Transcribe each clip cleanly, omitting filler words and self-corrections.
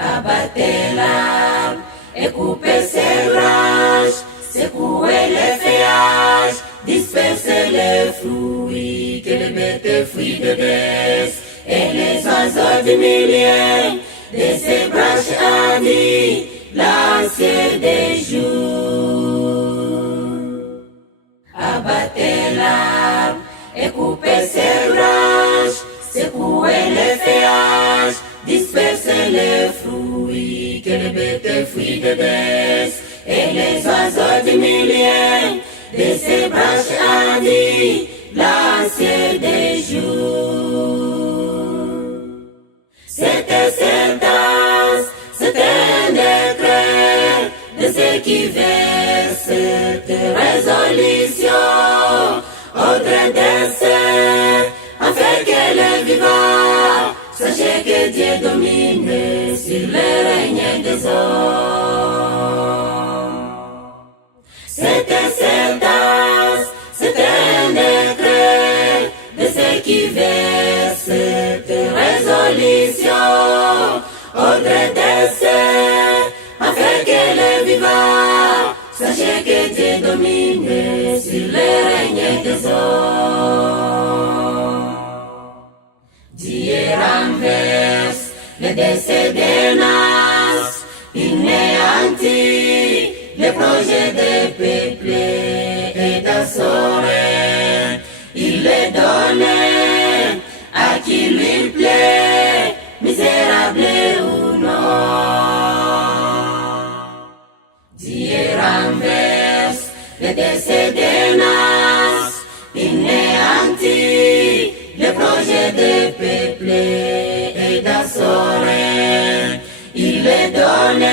Abattez l'arbre et coupez ses branches, secouez les feuillages, dispersez les fruits, que les bêtes fuient de baisse, et les oiseaux du milieu de ces branches hardies, lancez des jours. Abattez l'arbre et coupez ses branches, secouez les feuillages, dispersez les fruits, que les bêtes fuient de baisse, et les oiseaux du milieu de ces branches hardies, lancez des jours. C'était sentence, c'était un décret de ceux qui versent cette résolution, ordre d'essai, afin que les vivants sachez que Dieu domine sur le règne des hommes. C'était sentence, c'était un décret de ceux qui versent cette résolution, ordre d'essai, afin que les vivants sachez que Dieu domine sur le règne des hommes. Dieu renverse le décès des nations, il néantit les projets des peuples et dans son règne, il les donne à qui lui plaît, misérable ou non. Dieu renverse le décès des nations, il néantit les projets des peuples et dans son règne, il les donne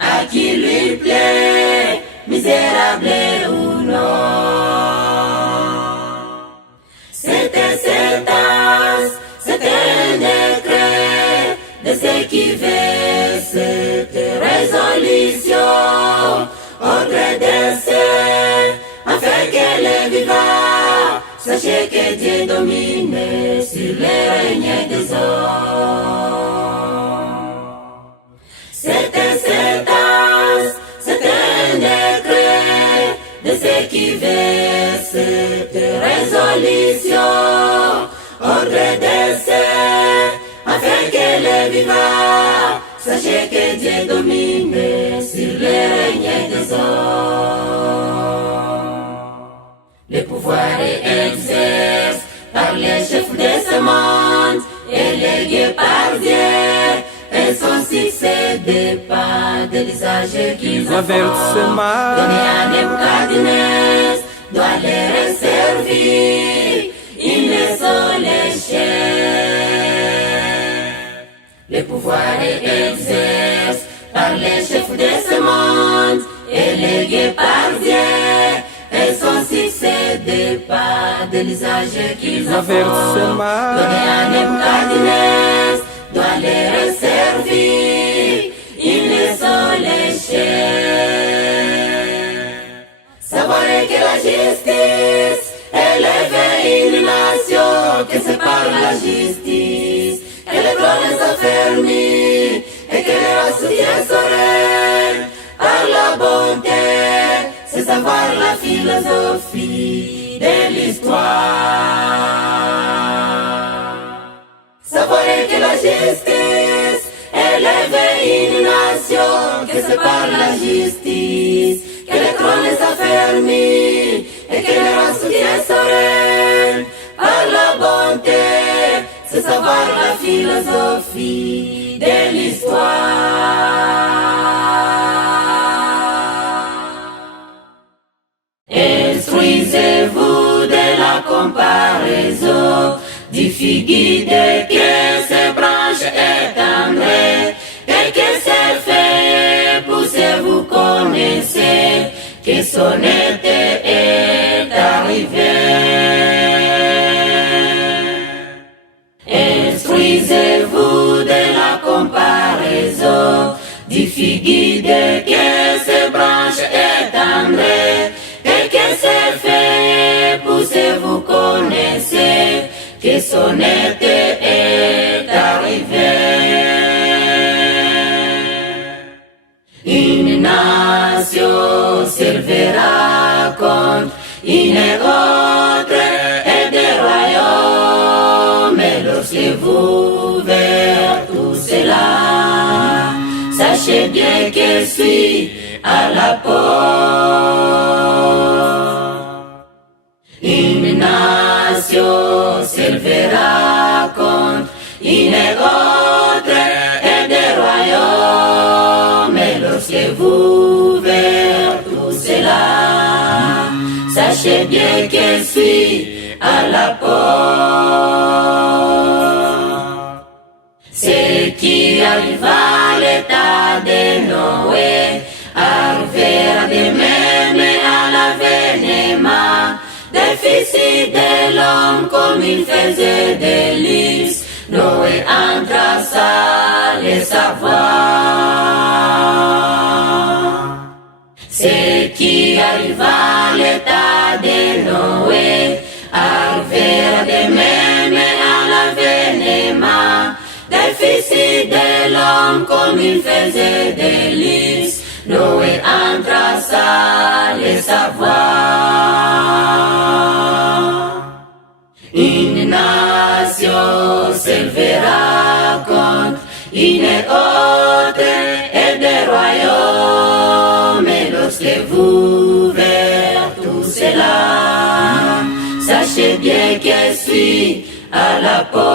à qui lui plaît, misérable ou non. C'était sentence, c'était un décret de ceux qui versent cette résolution, ordre d'essai, afin que les vivants sachez que Dieu domine sur le règne des hommes. C'était sentence, c'était un décret de ceux qui versent cette résolution, ordre d'essai, afin que les vivants sachez que Dieu domine sur le règne des hommes. Le pouvoir est exercé par les chefs de ce monde, élégués par Dieu, et son succès dépend de l'usage qu'ils en font. Donné à Nebuchadnezzar, doit les resservir, ils ne sont les chefs. Le pouvoir est exercé par les chefs de ce monde, élégués par Dieu, et son succès dépend de l'usage qu'ils en font. Donné à Nebuchadnezzar, doit les resservir, ils ne sont les chefs. Savoir que la justice élève une nation, que c'est par la justice que les trônes sont fermés, et que les rois soutiennent son règne par la bonté. C'est savoir la philosophie de l'histoire. Savoir que la justice élève une nation, que c'est par la justice que les trônes sont fermés, et que les rois soutiennent son règne par la bonté. C'est savoir la philosophie de l'histoire. Instruisez-vous de la comparaison du figuier que ses branches étendraient et que ses feuilles poussées. Vous connaissez que son été est arrivé. Instruisez-vous de la comparaison du figuier que ses branches étendraient et que ses feuilles poussées. Vous connaissez que son été est arrivé. nation s'élèvera contre une autre et des royaumes. Et lorsque vous verrez tout cela, sachez bien que je suis à la porte. Une nation s'élèvera contre une autre et des royaumes. Et lorsque vous verrez tout cela, sachez bien que je suis à la porte. Ce qui arrive à l'état de Noé arrivera de même à l'avènement des fils de l'homme, comme il faisait des listes. Noé entra sans le savoir. Ce qui arrive à l'état de Noé arrivera de même à l'avènement des fils de l'homme, comme il faisait des listes. Noé entra sans le savoir. Une nation s'élèvera contre une autre et des royaumes. Et lorsque vous verrez tout cela, sachez bien que je suis à la porte.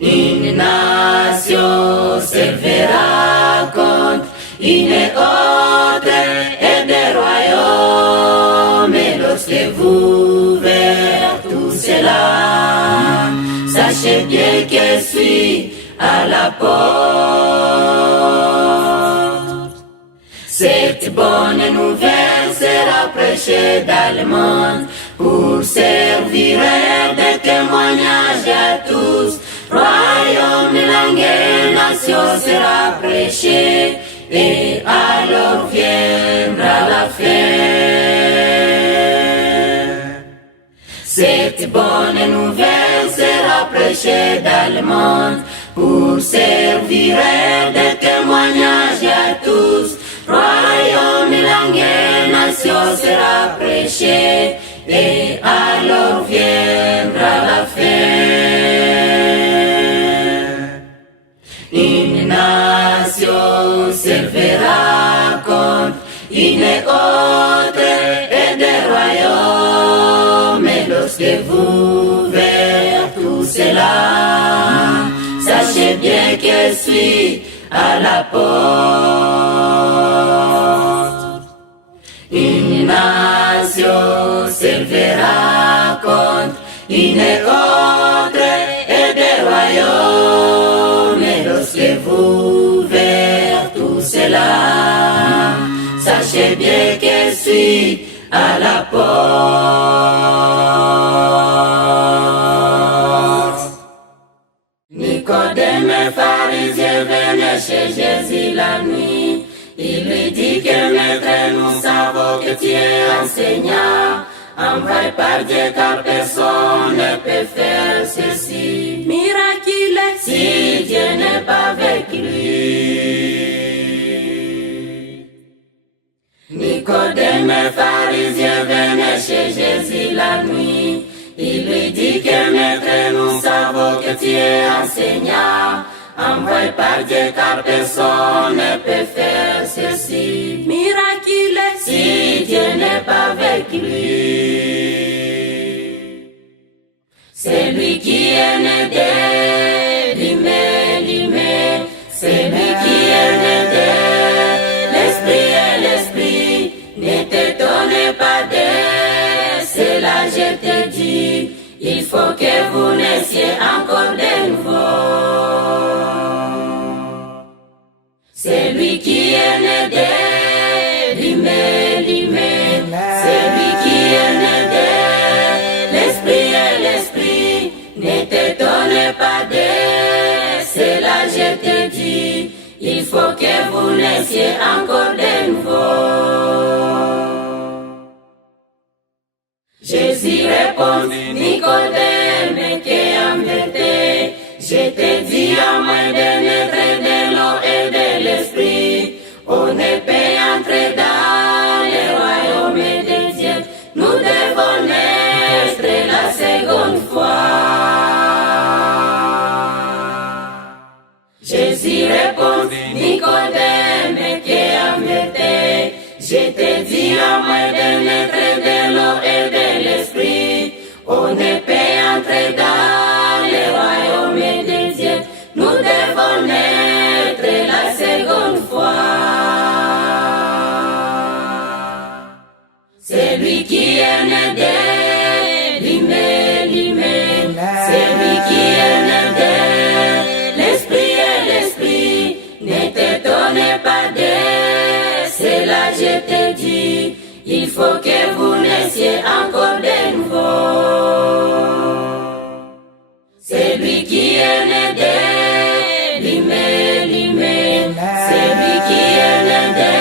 Une nation s'élèvera contre une autre et des royaumes. Et lorsque vous verrez tout cela, sachez bien que je suis à la porte. Cette bonne nouvelle sera prêchée dans le monde pour servir de témoignage à tous. Royaume, langue et nation sera prêché, et alors viendra la fin. Cette bonne nouvelle sera prêchée dans le monde pour servir de témoignage à tous. Royaume, langue et nation sera prêché, et alors viendra la fin. Une nation s'élèvera contre une autre et des royaumes. Et lorsque vous verrez tout cela, sachez bien que je suis à la porte. Une nation s'élèvera contre une autre et des royaumes. Et lorsque vous verrez tout cela, sachez bien que je suis à la porte. Nicodème, pharisien, venait chez Jésus la nuit. Il lui dit que maître, nous savons que tu es enseignant, envoyé par Dieu, car personne ne peut faire ceci miraculeux si Dieu n'est pas avec lui. Nicodème, pharisien, venait chez Jésus la nuit. Il lui dit que maître, nous savons que tu es enseignant, envoyé par Dieu, car personne ne peut faire ceci miraculeux si Dieu n'est pas avec lui. C'est lui qui est né de l'humain, c'est lui qui est né de l'esprit, et l'esprit. Ne t'étonnez pas de cela, je te dis, il faut que vous naissiez encore de nouveau. C'est lui qui est né de l'humain, c'est lui qui est né de l'esprit, et l'esprit. Ne t'étonnez pas de cela, je te dis, il faut que vous naissiez encore de nouveau. Jésus répondit, Nicodème, qu'en vérité, je te dis, à moins de naître de l'eau et de l'esprit, à moins de naître de l'eau et de l'esprit, on ne peut entrer dans le royaume de Dieu. Nous devons naître la seconde fois. Celui qui est né de l'humain, celui qui est né de l'esprit et l'esprit, ne t'étonne pas de cela, je te dis, il faut que vous naissiez encore de nouveau. Celui qui est né de l'humain, celui qui est né de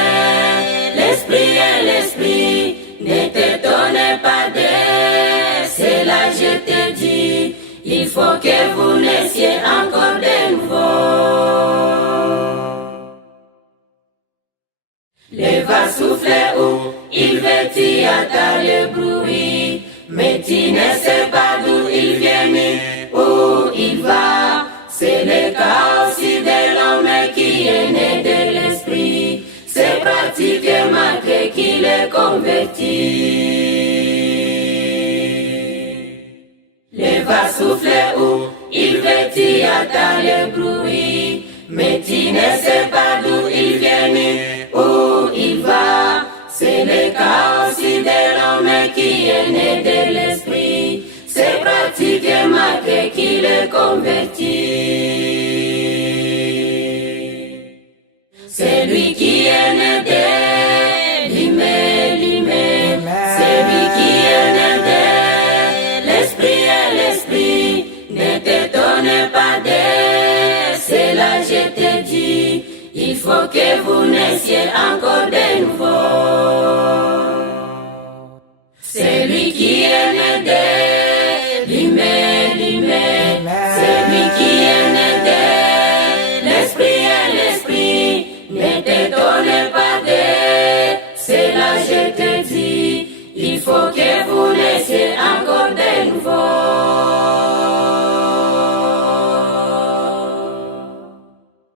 l'esprit et l'esprit, ne t'étonne pas de cela, je te dis, il faut que vous naissiez encore de nouveau. Le vent souffle où il veut, tu entends le bruit, mais tu ne sais pas d'où il vient ni où il va. C'est le cas aussi de l'homme qui est né de l'esprit, c'est pratiquement que qu'il est converti. Le vent souffle où il veut, tu entends le bruit, mais tu ne sais pas d'où il vient ni où il va. C'est le cas aussi de l'homme qui est né de l'esprit, c'est pratiquement que qu'il est converti. Celui qui est né de l'humain, celui qui est né de l'esprit et l'esprit, ne t'étonne pas de cela, je te dis, il faut que vous naissiez encore de nouveau.